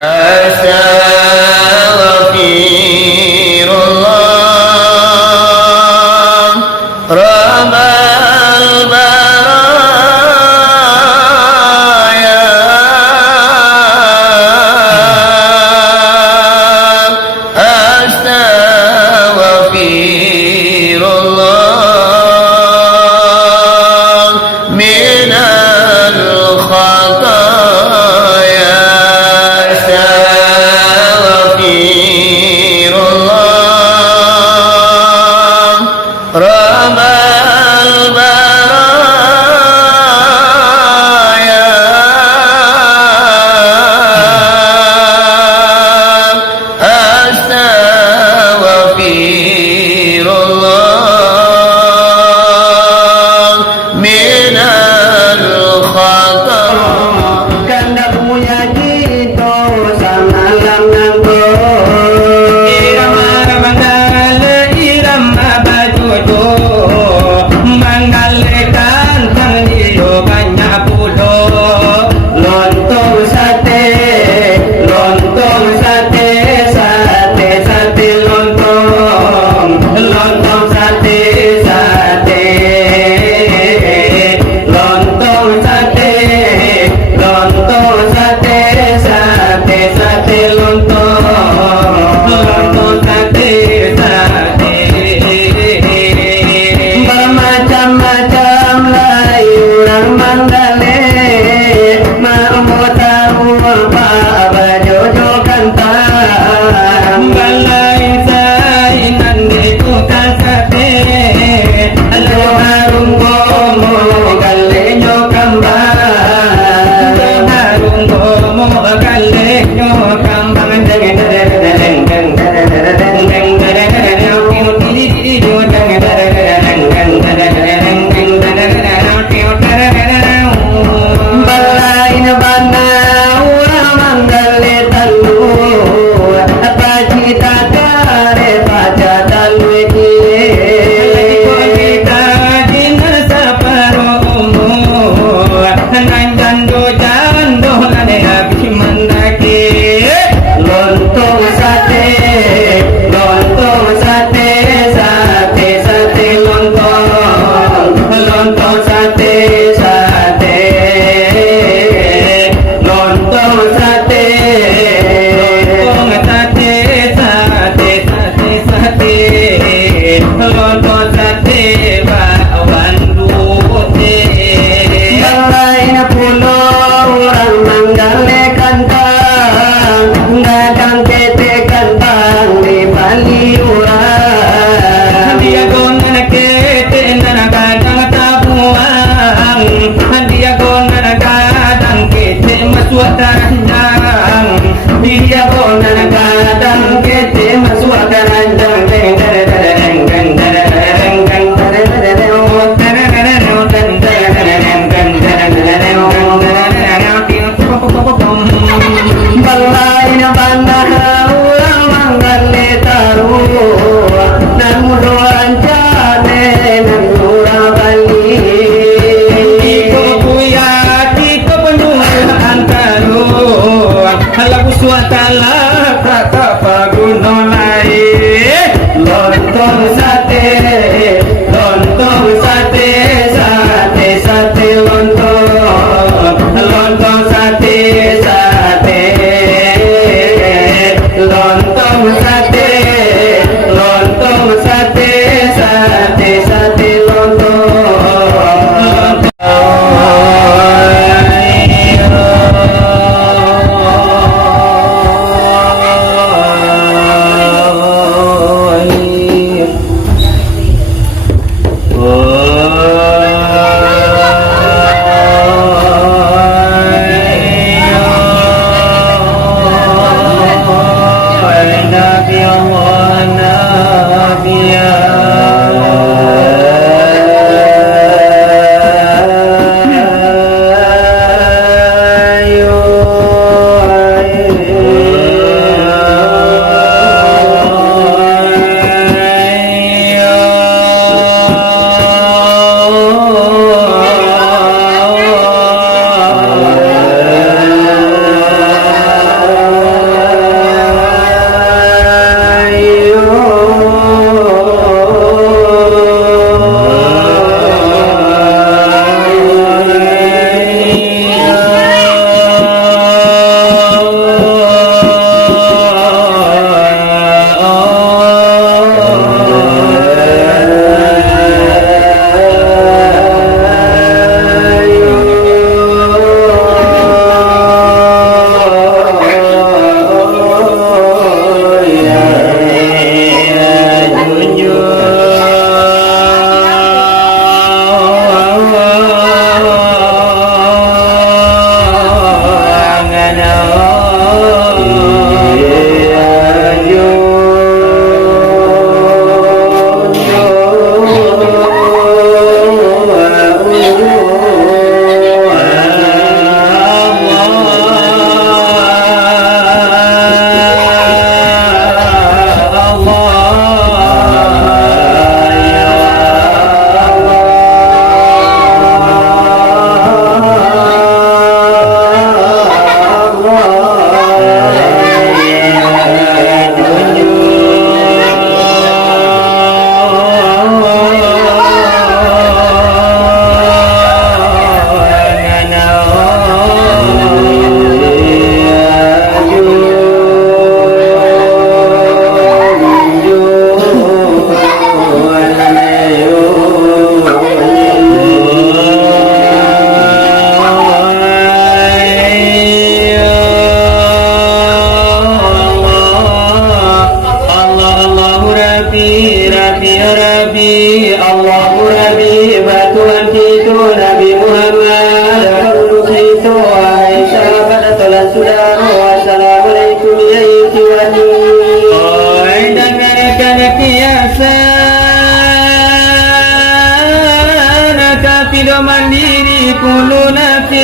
Astaghfirullah Rabbal baraya Astaghfirullah minal khataya Astaghfirullah Rabbal baraya Astaghfirullah minal khataya Kanda punya gitu sama lamnangku Irama mangale irama bajujo Mangalekan tangiyo banyak pulo Lontong sate sate lontong Lontong sate Lontong sate lontong sate bermacam-macam layuran mandale mau tahu apa bajojo kantang balai sainan dibuka sate lo harum gomo galenyo kambang harum gomo galenyo kambang deng deng deng deng deng balain bana ulah manggale talu apa cita kare paca talu kita dina saparo umur nang jando lane habis mandaki lontong sate lontong sate bakwan putih balain pulau orang manggale kantang gadang tete kantang di Bali urang dia gonan kete nana gadang tabuang dia gonan gadang kete masuk ranjang dia gonan gadang kete masuk ranjang deng deng deng deng balain bandar ulang manggale taru namun rancane nurah Bali iko puya iko penuhan taru lagu suatala kata paguno lai lontong sate lontong sate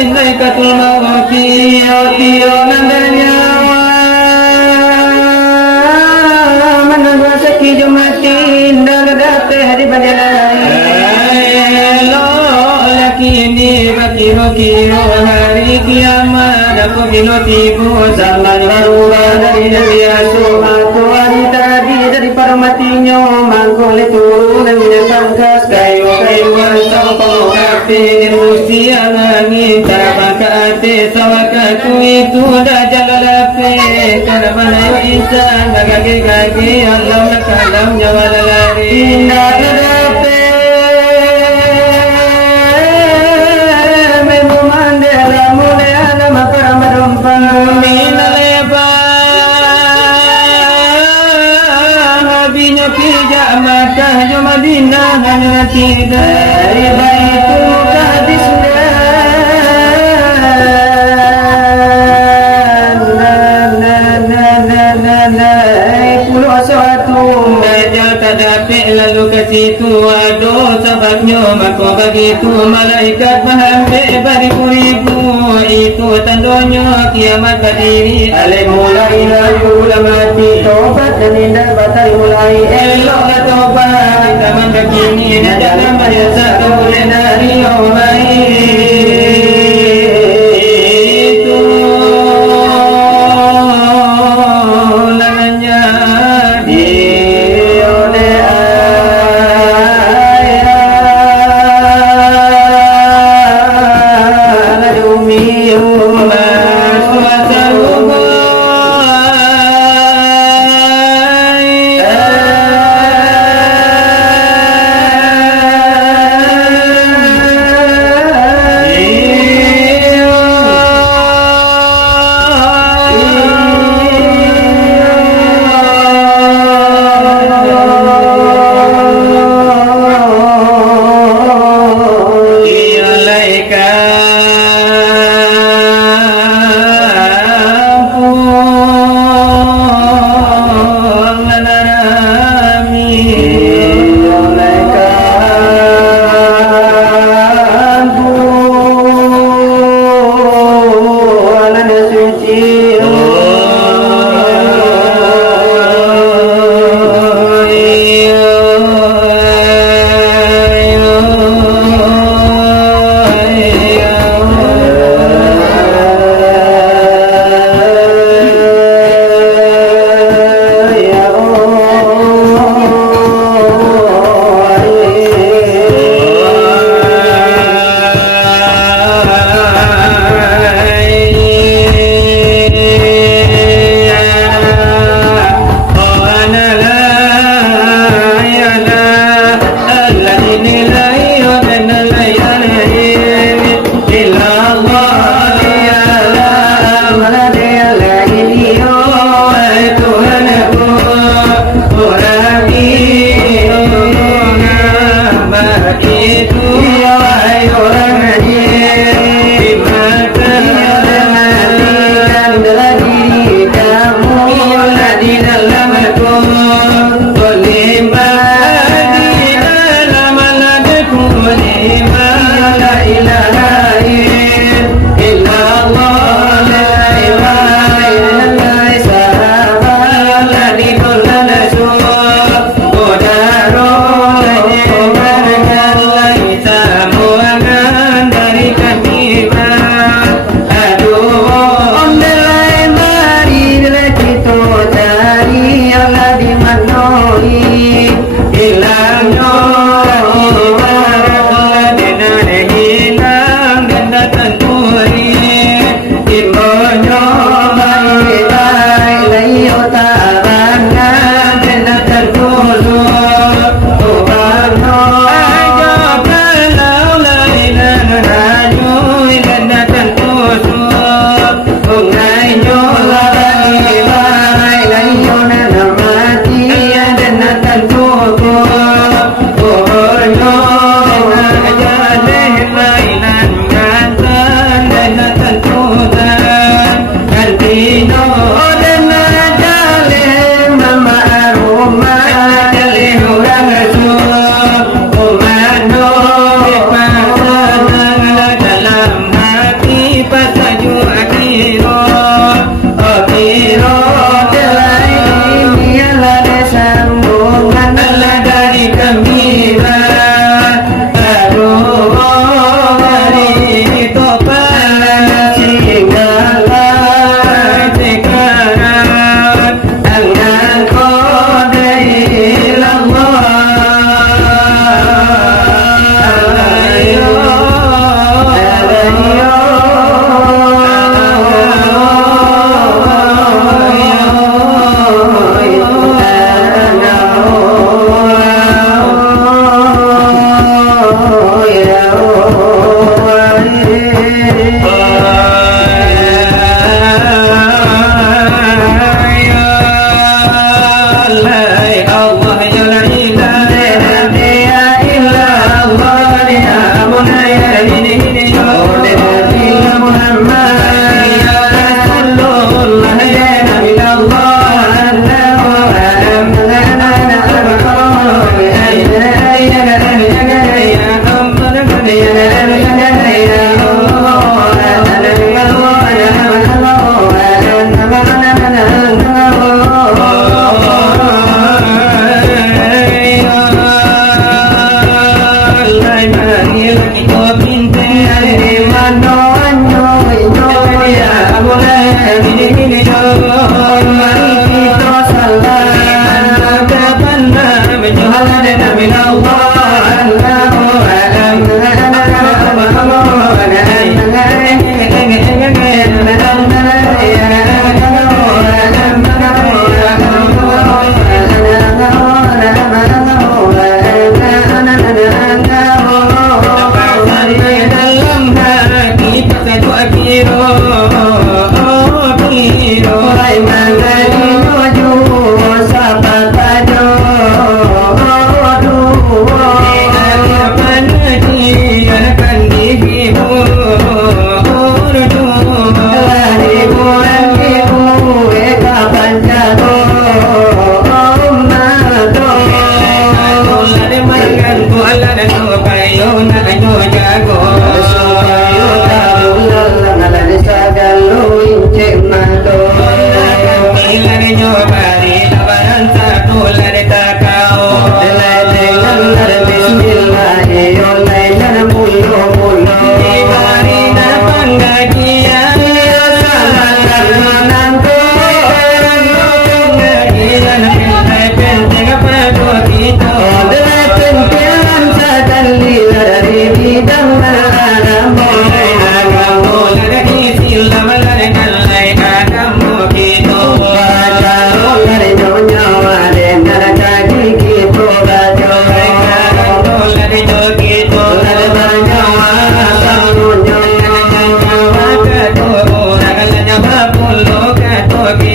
zaikatul mawati Tio nandanya Managwa saki jumatin Dagadate hari bajalai Lo lakini bakiro kiro hari kiamat Aku kilo tibu zaman baruba dari Nabi Asuhatu wanita dari parmatinya mangkole turun menyangkas kayu sang penghati dirusia langit tabakate sawakaku itu dah jalalape karena mana yo insan kaki Allah nakalam jawalalari indah dape memandela mulai alam paramadumpan minalepa Pijak Makkah jo Madinah hanya tidak itu gadis pulau suatu Dajjal tak dapat lalu ke situ aduh sebabnya maka begitu malaikat menghampir beribu-ribu itu tandanya kiamat berdiri alaih mulai lalu mati tobat dan indah batal mulai eloklah tobat di zaman begini dalam biasa boleh dari orang itu namanya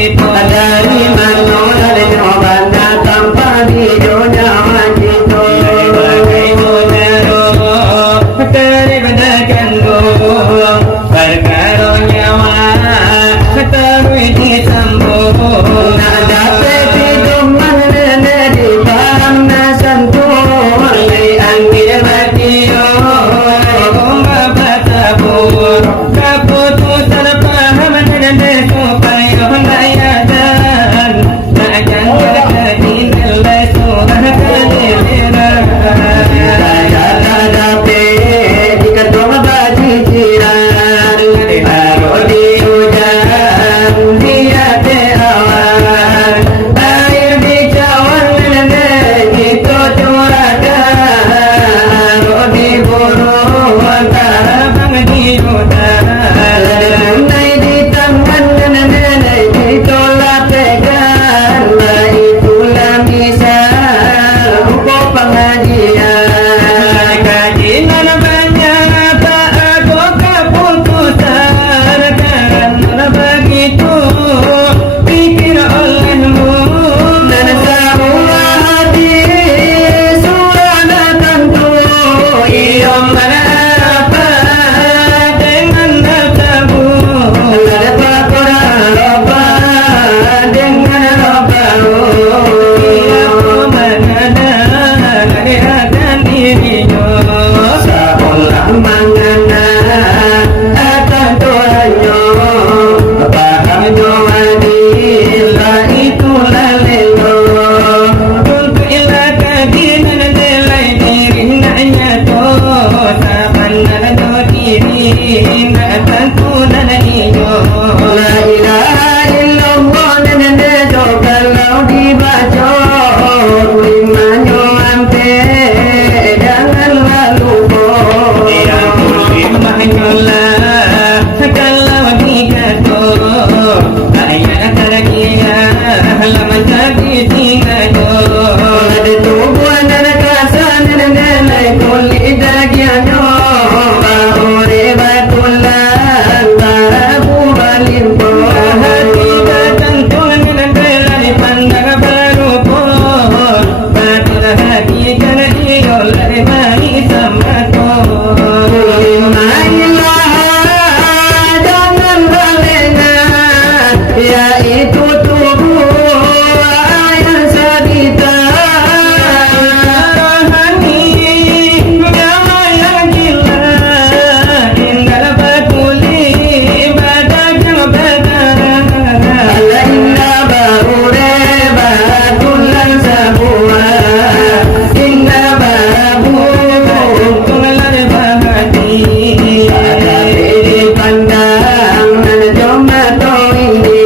itu Dari mana dari nyobana tanpa dijonya itu bagai mudaro dari bedakan guru berkaro nyawa ketahui disambung Nada peti cuman di bangna sentuh mulai angin batio gomba batabur keputusan paham dan supaya layadan takkan kehinal surah kaliran Nada peti kedua baji jiran Baru di hujan dia awan Air di cawan itu curahkan Baru di buru antara bang di hutan Nenai di tangan nenai ditolak pegang Itulah misal hukum pengajian kajian banyak tak ada keputusan karena begitu pikir olehmu Dan semua hati suara tentu iyo apa dengan tabu Dan Al-Quran loba dengan loba ia mengenal akan dirinya Seolah mengena akan Tuhannya Paham doa itulah lelo untuk ilah kadinan delai diri nanya to saban nado diri nak tentu nana iyo La ilaha illallah nenejo kalau dibaca Imanyo ampe janganlah lupa yang imahnya kalau dikato ayat terakhir lama jadi tinggal Ada tubuhan dan kasan nenenai kulit dagianyo Bahore batulan barabu balimpo hati batang tulen belani pandang baru po batul hati kana iyo lari mani sama to Jangan berlengah Yaitu tubuh yang sabita rohani nyawa yang gila tinggal batuli badak yang badan Ala inna barure batulan sabua Inna babu tulan bahati Ada di pandang dan jomato ini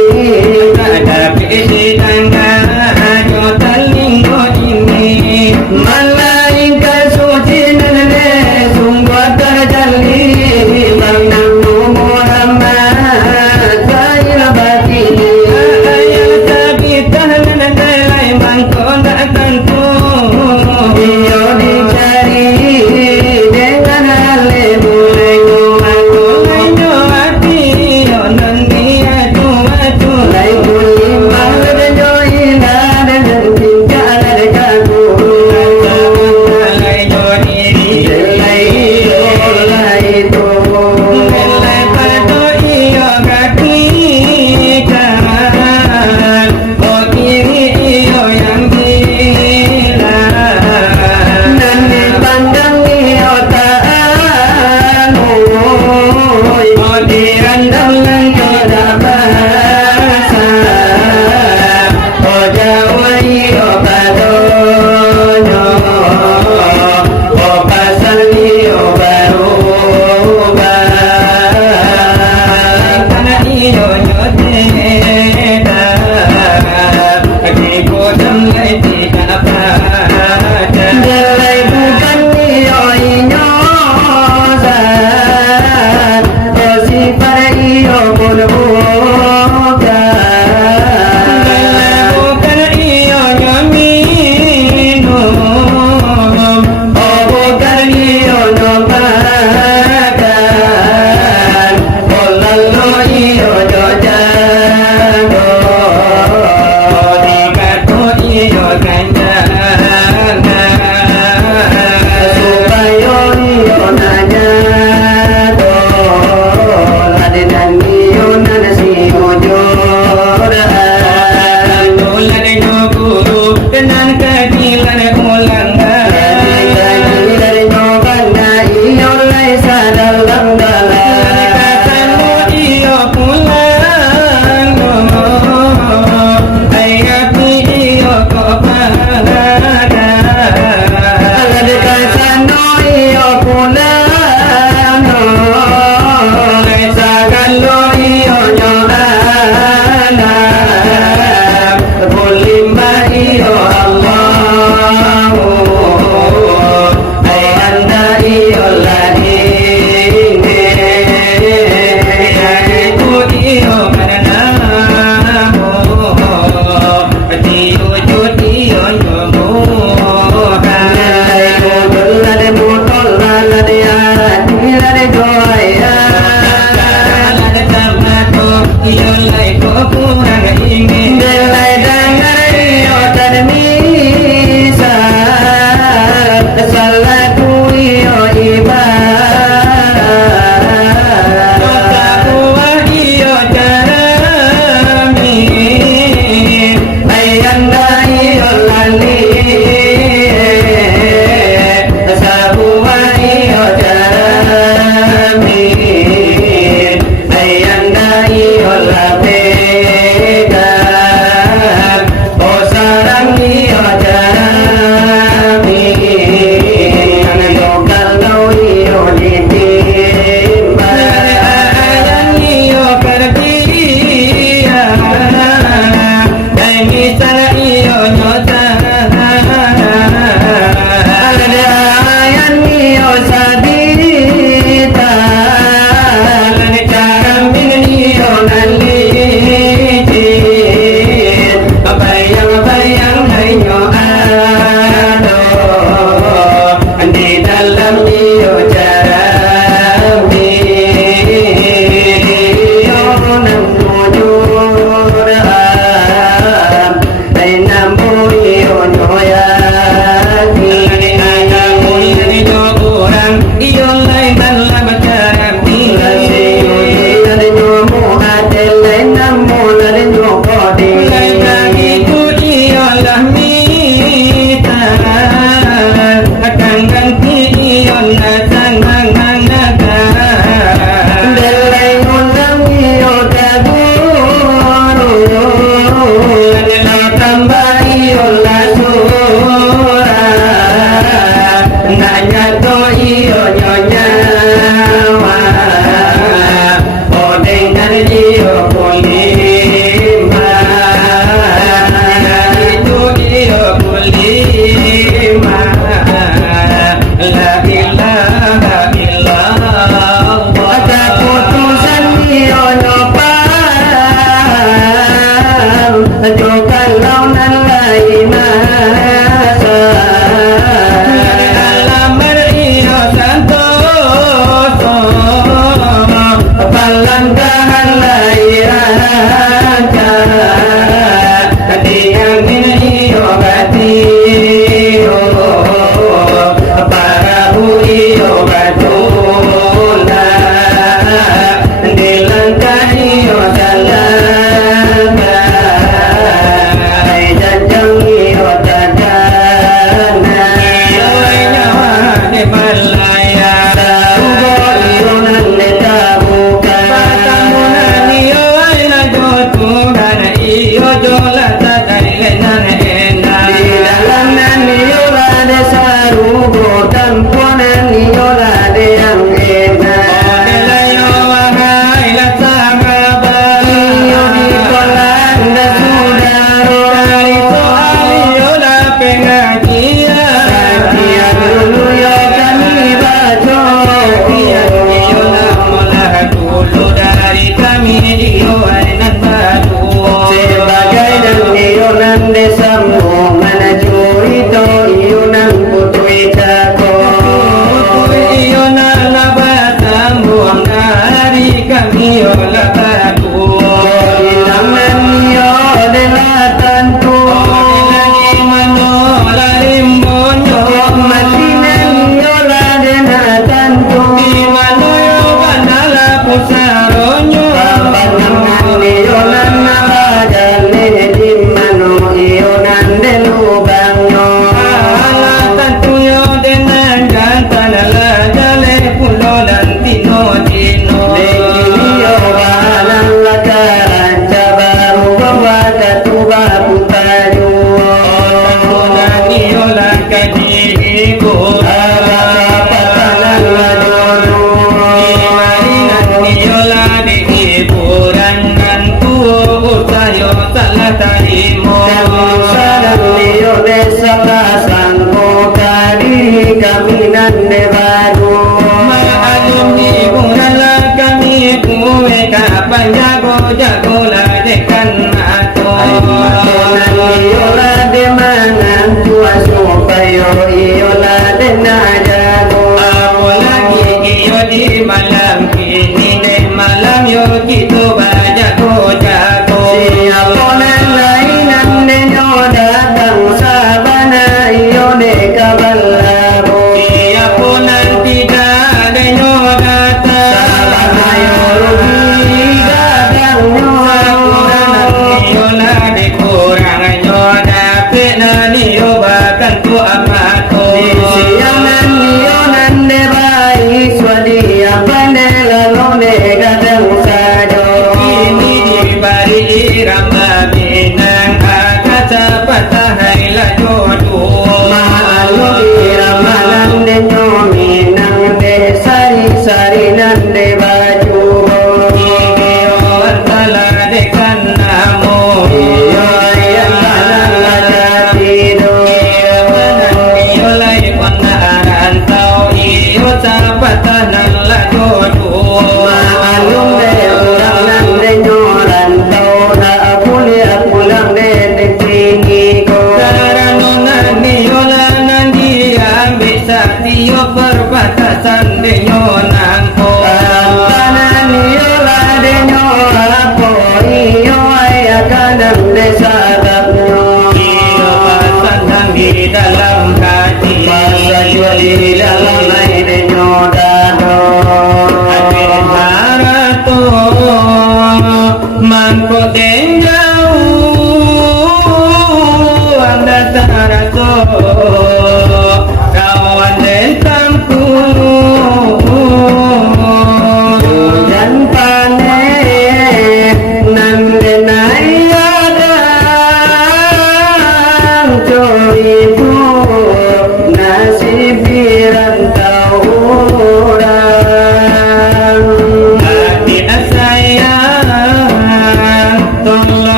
ada pilih tangga jotal linggo ini Malaikat suci nene sungguh terjalli Bang Muhammad Zahir batini ayat sabitah nandelai mangko nak tentu Dia dicari dengan hale mulai aku lenyo hati onan dia cuma Lai kulimah dan joina dan tingkah dari kaku lenyo diri Lai itu Belai pato iyo kaki kanan oh kiri iyo yang gila Dan dipandang iotaan oh dirandam Dan tidak bahasa Oh Jawa iyo badonyo Oh pasal iyo barubah karena iyo nyoteda kaki kodam lai tidak apa Jelai bukan iyo inyosan Oh sifat iyo pun bukan bukan iyo nyominum Oh bukan iyo nomakan Oh lalu iyo jojago la tadai lenan ena Di dalam nani yola de sarugo tampuanan yola de yang enak Delayo wahai la sahabat Iyo di kolam da sudaro Dari soal yola pengajian Sakian dulu yo kami baca Kian yola mola dulu dari kami dioanan baru Sebagai dan iyonan desamu Manaju itu iyonan putui cako Iyonan labatang buang dari kami yola baru Ilaman iyo delatan tu Lagi manola limbonyo Matinan iyola denatan tu Di manoyo banala pusaronyo Panangan iyonan nabajane di mano iyonan delubangno Alatan tuyo dengan jantan ala jale pulo dan tino tino Iyo bahalang lakaran cabaru bawa katuba putaju Dan iola kadihiku Patalan lajono Marinan iola di hiburan dan tuo tayo salah tarimo Sadang iyo desa kasangko kadi kaminan de baru Ma'alum ibunala kami kuwe kapan jago lah dekan ato Matonan iyola de mangan tua supayo iyola de najago Apalagi iyo di malam kini de malam yo kita jago Siaponan lainan de nyo datang sabana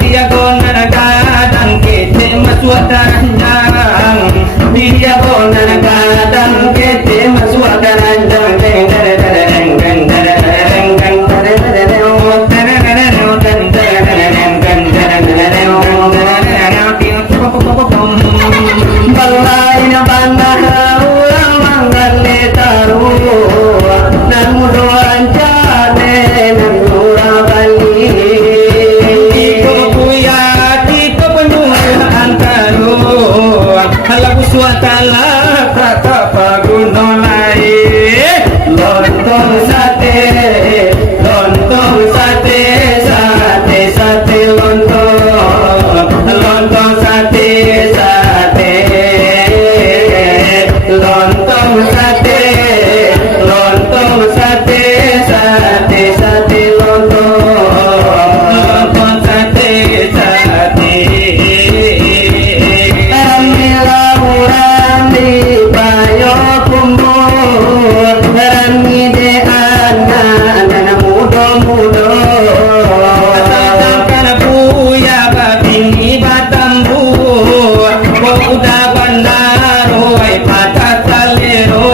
dia gona kadang kete masuk keranjang, dia gona kadang kete masuk keranjang, deng deng deng deng deng deng deng balai na bandar ulang mangale taru nan mudoan jane nan ura bali Tiko kuya tiko penyuhan kalu lagu suatala kata paguno lai lontong sate sate sate lontong lontong sate sate lontong sate sate sate lontong sate sate Amila urang di payo kumpul Rami de anak muda-muda Atangkan buya babingi batambu Boda bandaro ay patatalero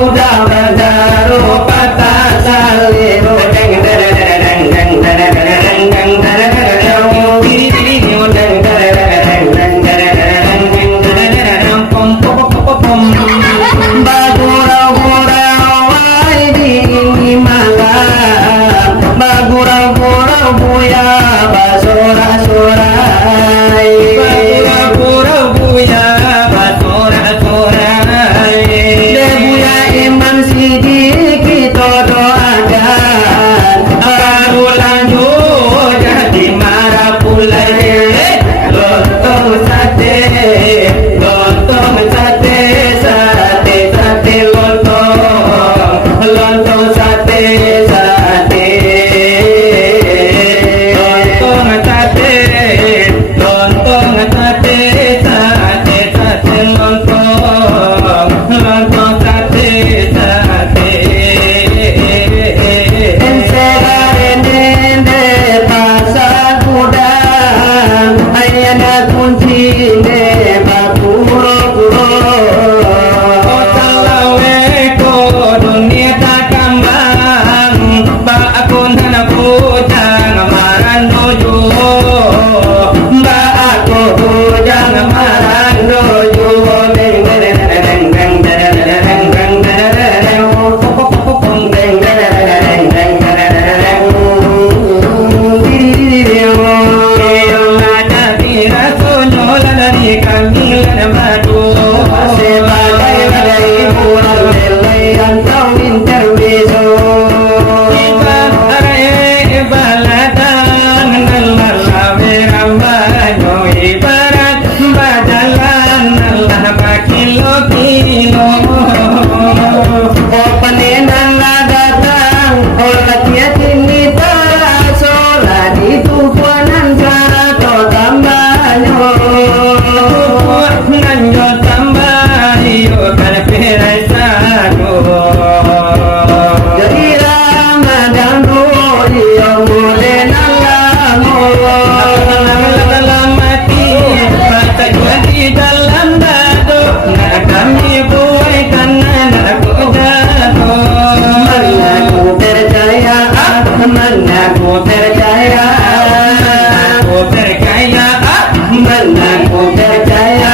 Udah bandaro patah salero Deng deng deng deng deng deng deng deng Bagurau-gurau ay di malam Bagurau-gurau buya basura-surai Pura-pura buya batora-torai Debuya iman sidiki doakan Baru lanjut jadi marah pulai Lontong sate sate sate lontong sate sate Lontong sate sate lontong sate sate Enceraren de pasar gudang ayana kunci de bakuro-kuro Otalawe ko dunia tak kambang Ba akun hana bujang maran dojo Ba aku bujang maran dojo deng deng deng deng deng deng deng deng deng deng deng Sebagai bulan lelai antau intermezzo Oh panenan lah datang Oh latihan ini sola di tujuanan satu tambahnya Jadi Ramadan dulu yang mulai nangamo Mengaku percaya Mengaku percaya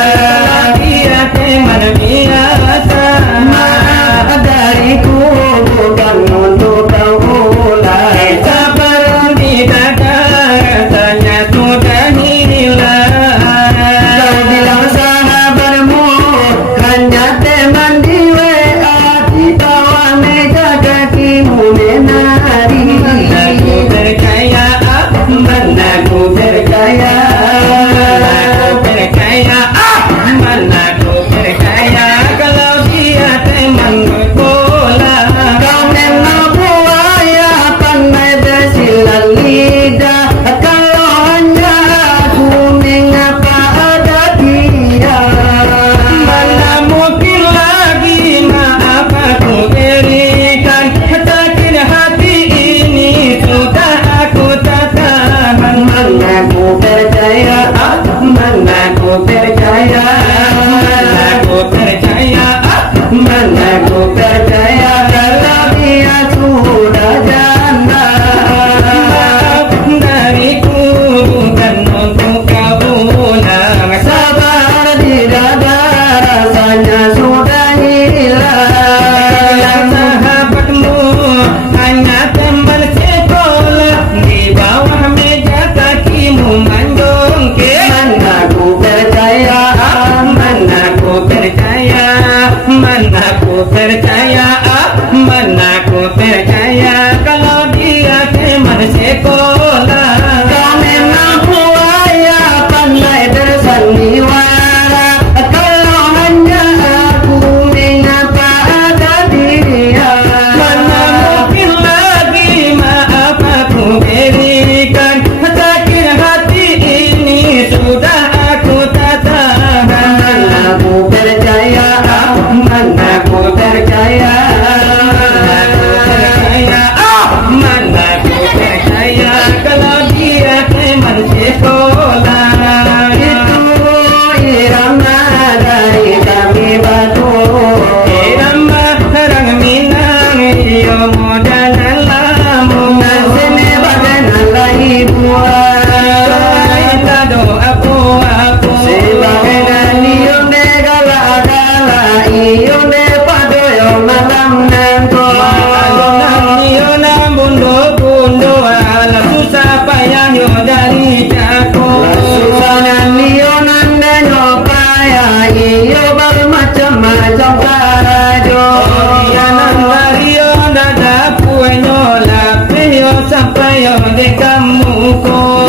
Dariku bukan untuk kau ulang Sabar di dada rasanya sudah hilang Kau bilang sahabatmu hanya teman di WA di bawah meja kakimu menari. Aku percaya susah payahnya dari jago Susanan niyo nandanya payah iyo bermacam-macam kado Yanan bario dada puenyo lapio sampai yo de kamuko